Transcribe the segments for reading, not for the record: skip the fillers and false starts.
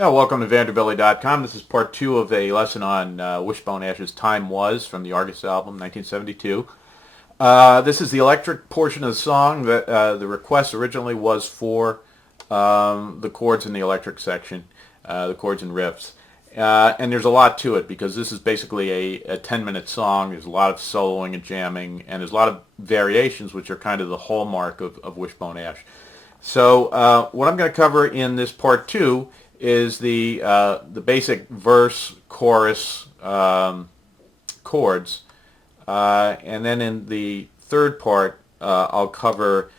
Oh, welcome to Vanderbilly.com. This is part two of a lesson on Wishbone Ash's Time Was from the Argus album, 1972. This is the electric portion of the song. That the request originally was for the chords in the electric section, the chords and riffs. And there's a lot to it because this is basically a 10-minute song. There's a lot of soloing and jamming, and there's a lot of variations, which are kind of the hallmark of Wishbone Ash. So what I'm going to cover in this part two is the basic verse, chorus, chords, and then in the third part I'll cover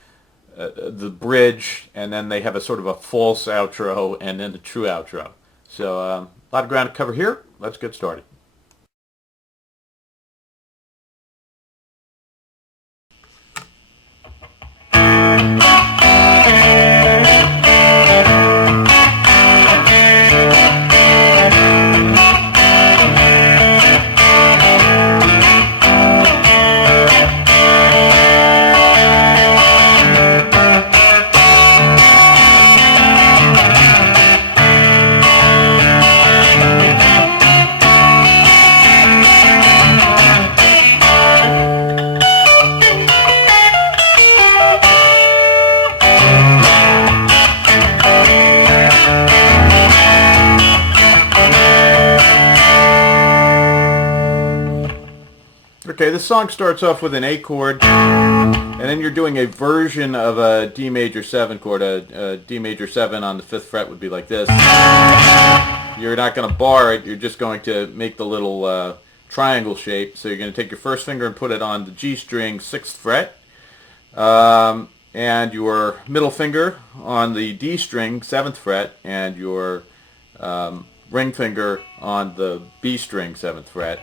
the bridge, and then they have a sort of a false outro and then the true outro. So a lot of ground to cover here. Let's get started. Okay, this song starts off with an A chord, and then you're doing a version of a D major 7 chord. A D major 7 on the 5th fret would be like this. You're not going to bar it, you're just going to make the little triangle shape. So you're going to take your first finger and put it on the G string 6th fret, and your middle finger on the D string 7th fret, and your ring finger on the B string 7th fret.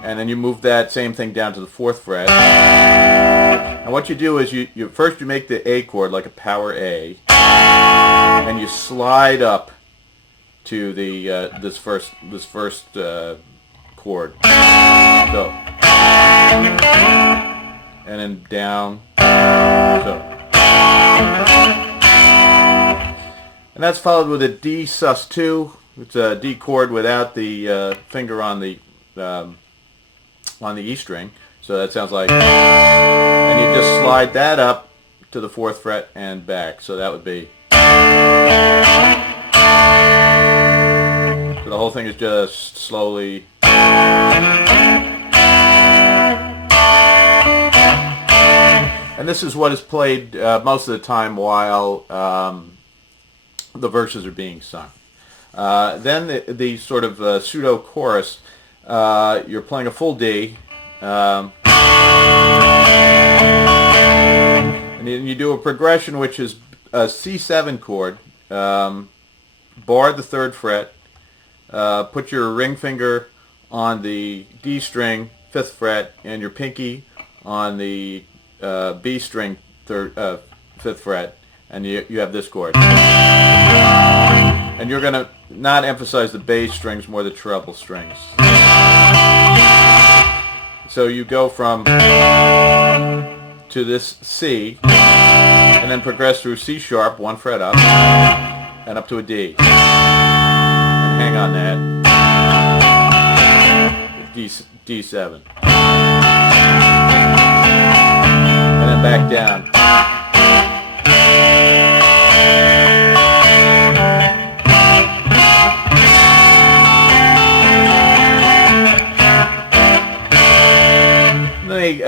And then you move that same thing down to the 4th fret. And what you do is you first make the A chord like a power A, and you slide up to the this first chord. So, and then down. So, and that's followed with a D sus2. It's a D chord without the finger on the E string, so that sounds like, and you just slide that up to the 4th fret and back, so that would be, so the whole thing is just slowly, and this is what is played most of the time while the verses are being sung. Then the sort of pseudo chorus. You're playing a full D, and then you do a progression which is a C7 chord, bar the 3rd fret, put your ring finger on the D string 5th fret, and your pinky on the B string 5th fret, and you have this chord. And you're going to not emphasize the bass strings, more the treble strings. So you go from to this C, and then progress through C sharp, 1 fret up, and up to a D. And hang on that. D7. And then back down.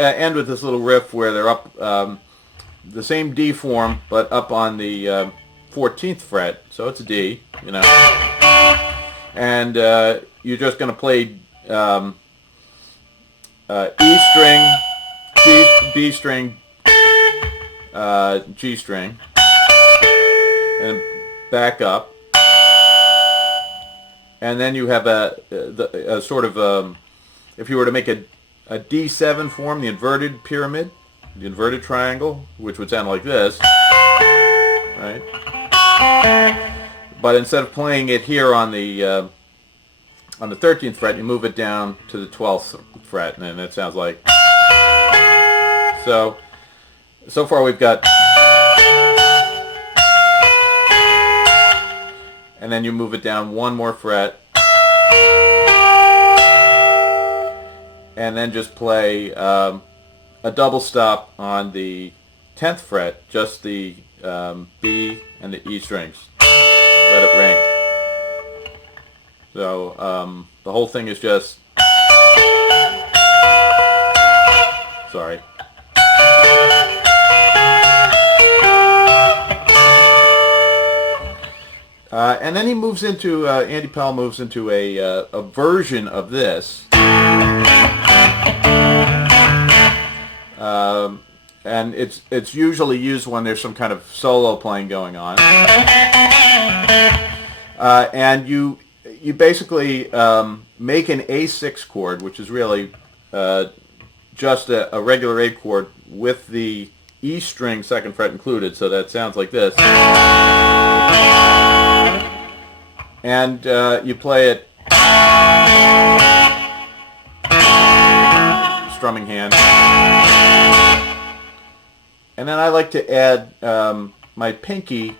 End with this little riff where they're up the same D form, but up on the 14th fret, so it's a D, you know, and you're just going to play E string, B string, G string, and back up, and then you have a sort of if you were to make a D7 form, the inverted pyramid, the inverted triangle, which would sound like this, right? But instead of playing it here on the 13th fret, you move it down to the 12th fret, and it sounds like. So far we've got and then you move it down one more fret, and then just play a double stop on the 10th fret, just the B and the E strings. Let it ring. So the whole thing is just, sorry. And then he moves into, Andy Powell moves into a version of this. And it's usually used when there's some kind of solo playing going on. And you basically make an A6 chord, which is really just a regular A chord with the E string 2nd fret included, so that sounds like this. And you play it strumming hand. And then I like to add my pinky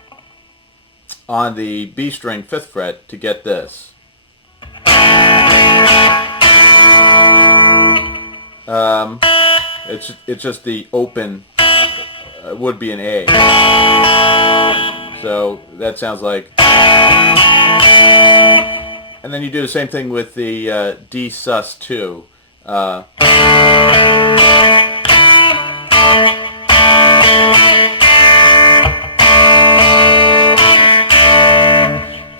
on the B string 5th fret to get this. It's just the open, would be an A. So that sounds like. And then you do the same thing with the D sus2.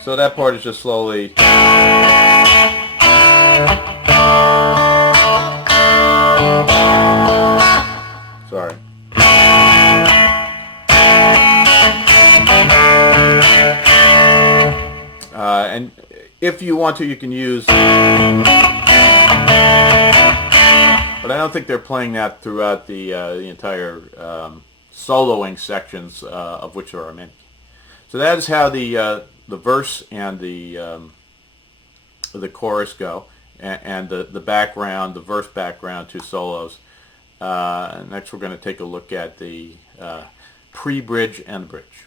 So that part is just slowly. Sorry. And if you want to, you can use, but I don't think they're playing that throughout the entire soloing sections, of which there are many. So that is how the verse and the chorus go, and the background, the verse background, 2 solos. Next, we're going to take a look at the pre-bridge and the bridge.